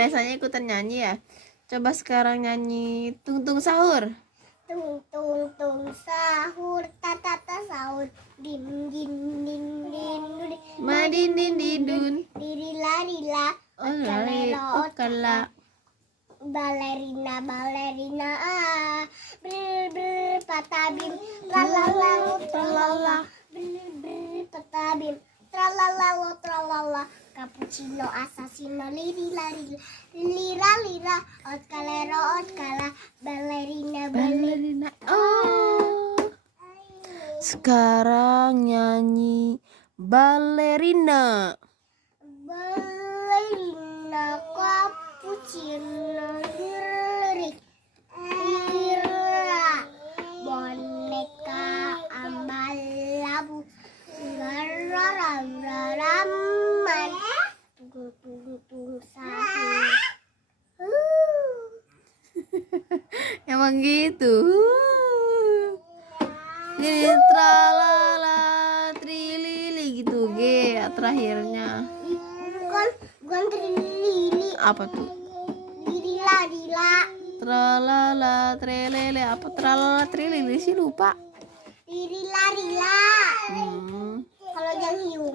Biasanya ikutan nyanyi ya. Coba sekarang nyanyi tung tung sahur. Tung tung tung sahur, tata sahur, dim dim dim dim dim, Madin din didun. dirila rila, Oleh ukala. balerina balerina ber ber patabim, tralala tralala, ber ber patabim, tralala tralala, cappuccino assassino lirila lira lira, otkala balerina Balerina. Oh. Sekarang nyanyi balerina. balerina cappuccino lirik lira, boneka ambal labu raman tung sahur. Emang gitu. Ini tralala trilili gitu G terakhirnya. Bukan lili, Apa tuh? lila lila, Tralala trelele. Apa tralala trilili sih lupa. lila lila. Hmm. Kalau yang hiu